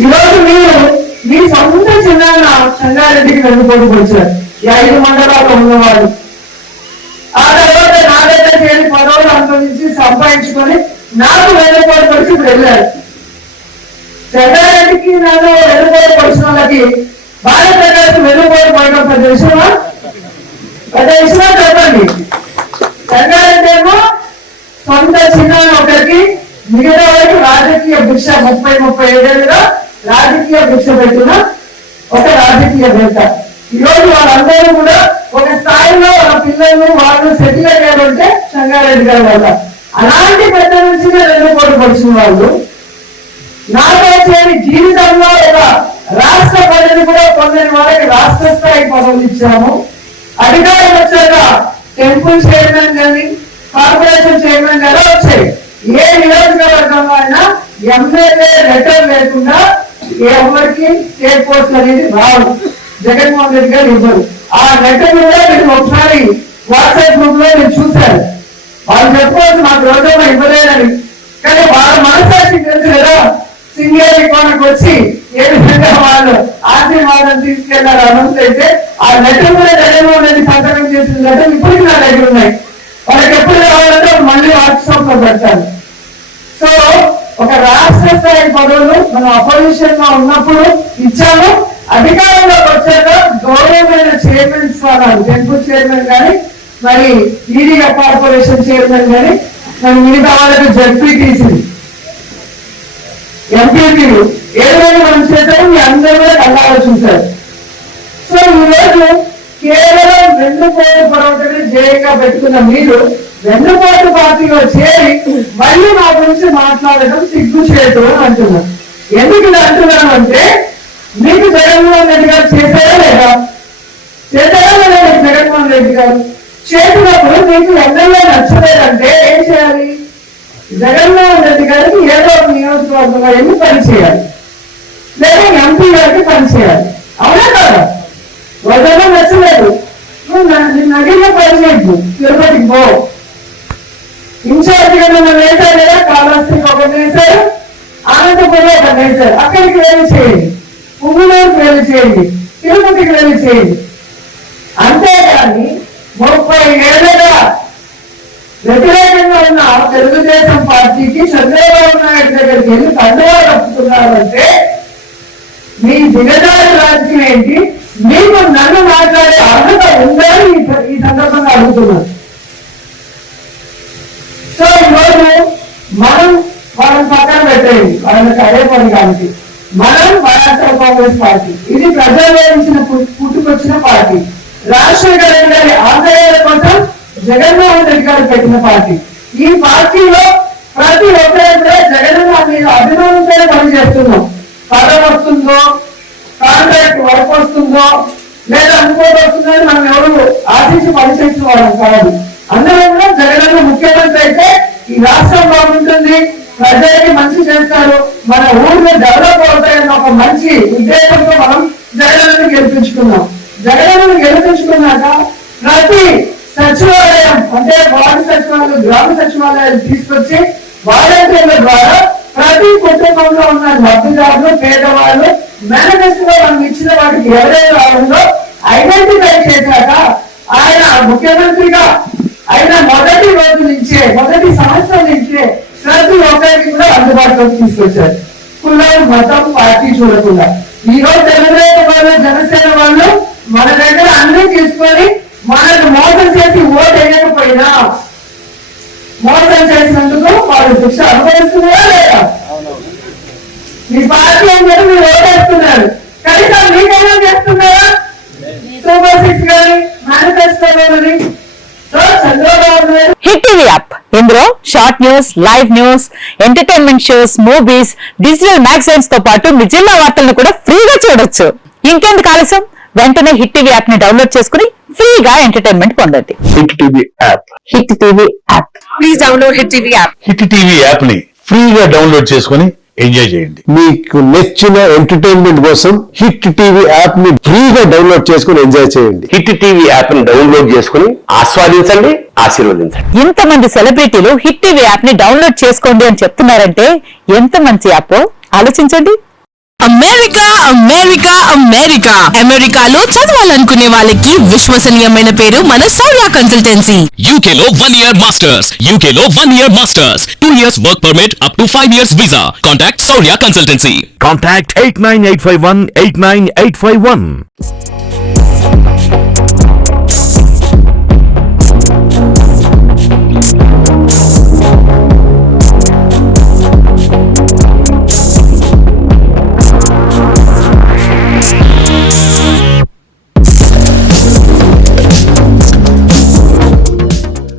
ఈరోజు మీరు మీ సొంత చిన్న సంగారెడ్డికి వెనుకోటుకు వచ్చారు. ఈ 5 మండలాల్లో ఉన్నవాడు ఆ తర్వాత నాగైతే చేరి పదవులు అనుభవించి సంపాదించుకొని నాకు వెనుకోటుకు వచ్చి ఇప్పుడు వెళ్ళారు. సంగారెడ్డికి నన్ను వెనుకోటుకు వచ్చిన వాళ్ళకి భారత ప్రజలకు వెనుకోటు పడడం పెద్ద విషయమా? పెద్ద విషయమా చెప్పండి. సంగారెడ్డి ఏమో సొంత చిన్న ఒకరికి, మిగతా వరకు రాజకీయ భిక్ష 30-35 ఏళ్ళుగా రాజకీయ భిక్ష పెట్టిన ఒక రాజకీయవేత్త. ఈరోజు వాళ్ళందరూ కూడా ఒక స్థాయిలో వాళ్ళ పిల్లలు వాళ్ళు సెటిల్ అయ్యారంటే సంగారెడ్డి గారి వల్ల. అలాంటి పెద్ద నుంచి 2 కోట్లు వచ్చిన వాళ్ళు నాతో చేరి జీవితంలో ఒక రాష్ట్ర పదవిని కూడా పొందని వాళ్ళకి రాష్ట్ర స్థాయి పదవులు ఇచ్చాము. అధికారం వచ్చాక టెంపుల్ చైర్మన్ కానీ కార్పొరేషన్ చైర్మన్ గారు వచ్చాయి. ఏ నియోజకవర్గంలో అయినా ఎమ్మెల్యే లెటర్ లేకుండా ఎవరికి స్టేట్ పోస్ట్ అనేది రావు. జగన్మోహన్ రెడ్డి గారు ఇవ్వరు. ఆ లెటర్ కూడా మీరు ఒకసారి వాట్సాప్ గ్రూప్ లో నేను చూశాను. వాళ్ళు చెప్పుకోవచ్చు మాకు రోజుల్లో ఇవ్వలేదని. కానీ వాళ్ళ మనసాక్షి తెలుసు కదా. సింగేరి కోనకు వచ్చి ఏ విధంగా వాళ్ళు ఆశీర్వాదం తీసుకెళ్లారు అనౌన్స్ అయితే ఆ లెటర్ కూడా జగన్మోహన్ రెడ్డి సంతకం చేసిన లెటర్ ఇప్పటికీ నా దగ్గర ఉన్నాయి. వాళ్ళకి ఎప్పుడు కావాలంటే మళ్ళీ వాట్సాప్ లో పెడతారు. సో ఒక రాష్ట్ర స్థాయి పదవులు మనం అపోజిషన్ లో ఉన్నప్పుడు ఇచ్చాము. అధికారంలోకి వచ్చాక గౌరవమైన చైర్మన్స్ వాళ్ళు టెంపుల్ చైర్మన్ కానీ మరి ఈడీగా కార్పొరేషన్ చైర్మన్ కానీ మరి మిగతా వాళ్ళకి జడ్పీటీసీ ఎంపీలు ఏదైనా మనం చేశారో మీ అందరూ కూడా కళ్ళారా చూశారు. సో ఈరోజు కేవలం 2 కోట్ల పర్వతని జయంగా పెట్టుకున్న మీరు 2 కోట్ల పార్టీలో చేరి మళ్ళీ మా గురించి మాట్లాడడం సిగ్గుచేటు అని అంటున్నారు. ఎందుకు ఇలా అంటున్నాను అంటే మీకు జగన్మోహన్ రెడ్డి గారు చేశారా లేదా? చేశారా లేదా? జగన్మోహన్ రెడ్డి గారు చేసినప్పుడు మీకు ఎమ్మెల్యే నచ్చలేదంటే ఏం చేయాలి? జగన్మోహన్ రెడ్డి గారికి ఏదో ఒక నియోజకవర్గంలో వెళ్ళి పనిచేయాలి, లేదా ఎంపీ గారికి పనిచేయాలి. అవునా కదా? వదన నచ్చలేదు నగిన పనిచేయద్దు, తిరుపతికి పో. ఇన్ఛార్జిగా మనం వేశారు లేదా? కాళహస్తికి ఒకటి వేశారు, అనంతపురంలో ఒకటి వేశారు. అక్కడికి వెళ్ళి చేయండి, పువ్వులూరుకి వెళ్ళి చేయండి, తిరుపతికి వెళ్ళి చేయండి. అంతేగాని 30 ఏళ్ళగా వ్యతిరేకంగా ఉన్న తెలుగుదేశం పార్టీకి చంద్రబాబు నాయుడు దగ్గరికి వెళ్ళి కండువా కప్పుతున్నారంటే మీ దిగజారి రాజకీయం ఏంటి? మీకు నన్ను మాట్లాడే అర్హత ఉందని ఈ సందర్భంగా అడుగుతున్నాను. సో ఈరోజు మనం పక్కన పెట్టేయండి, వాళ్ళకి అదే పని కాబట్టి మనం వైఎస్ఆర్ కాంగ్రెస్ పార్టీ ఇది ప్రజల్లో నుంచి పుట్టుకొచ్చిన పార్టీ. రాజశేఖర రెడ్డి గారి ఆశయాల కోసం జగన్మోహన్ రెడ్డి గారు పెట్టిన పార్టీ. ఈ పార్టీలో ప్రతి ఒక్కరు కూడా జగన్మోహన్ మీద అభిమానంతోనే పనిచేస్తున్నాం. పదవి వస్తుందో, కాంట్రాక్ట్ వర్క్ వస్తుందో, లేదా ఇంకోటి వస్తుందని మనం ఎవరు ఆశించి పనిచేసిన వాళ్ళం కాదు. అందరూ కూడా జగన్ ముఖ్యమంత్రి అయితే ఈ రాష్ట్రం బాగుంటుంది, ప్రజలకి మంచి చేస్తారు, మన ఊరిని డెవలప్ అవుతాయన్న ఒక మంచి ఉద్దేశంతో మనం జగన్ గెలిపించుకున్నాం. జగన్ గెలిపించుకున్నాక ప్రతి సచివాలయం అంటే వార్డు సచివాలయం, గ్రామ సచివాలయాలు తీసుకొచ్చి వాలంటీర్ల ద్వారా ప్రతి కుటుంబంలో ఉన్న లబ్ధిదారులు, పేదవాళ్ళు మేనిఫెస్టోలో మనం ఇచ్చిన వాటికి ఎవరైనా రావడంలో ఐడెంటిఫై చేశాక ఆయన ముఖ్యమంత్రిగా ఆయన మొదటి రోజు నుంచే, మొదటి సంవత్సరం నుంచే ప్రతి ఒక్కరికి కూడా అందుబాటులోకి తీసుకొచ్చారు. కులం, మతం, పార్టీ చూడకుండా. ఈ రోజు తెలుగుదేశం వాళ్ళు, జనసేన వాళ్ళు మన దగ్గర అన్ని తీసుకొని మనకు మోసం చేసి ఓటు వేయకపోయినా మోసం చేసినందుకు వాళ్ళు శిక్ష అనుభవిస్తున్నారా లేదా? మీ పార్టీ అందరూ మీరు ఓటేస్తున్నారు, కనీసం మీకైనా చేస్తున్నారా? సూపర్ 6 కానీ మేనిఫెస్టోలోని చంద్రబాబు హిట్ టీవీ యాప్, ఇందులో short news, live news, entertainment shows, movies, digital magazines తో పాటు మీ జిల్లా వార్తలను కూడా ఫ్రీగా చూడొచ్చు. ఇంకెందుకు ఆలస్యం? వెంటనే హిట్ టీవీ యాప్ ని డౌన్లోడ్ చేసుకుని ఫ్రీగా ఎంటర్టైన్మెంట్ పొందండి. Hit TV app, hit TV app, please download hit TV app. Hit TV app ని ఫ్రీగా డౌన్లోడ్ చేసుకుని ఎంజాయ్ చేయండి. మీకు నచ్చిన ఎంటర్టైన్మెంట్ కోసం హిట్ టీవీ యాప్ ని ఫ్రీగా డౌన్లోడ్ చేసుకుని ఎంజాయ్ చేయండి. హిట్ టీవీ యాప్ ని డౌన్లోడ్ చేసుకుని ఆస్వాదించండి, ఆశీర్వదించండి. ఇంతమంది సెలబ్రిటీలు హిట్ టీవీ యాప్ ని డౌన్లోడ్ చేసుకోండి అని చెప్తున్నారంటే ఎంత మంచి యాప్ ఆలోచించండి. అమెరికా అమెరికా అమెరికా అమెరికాలో చదవాలనుకునే వాళ్ళకి విశ్వసనీయమైన పేరు మన సౌర్య కన్సల్టెన్సీ. UK లో 1 year masters. UK లో 1 year masters. 2 years work permit up to 5 years visa. Contact Saurya Consultancy. Contact 89851 89851.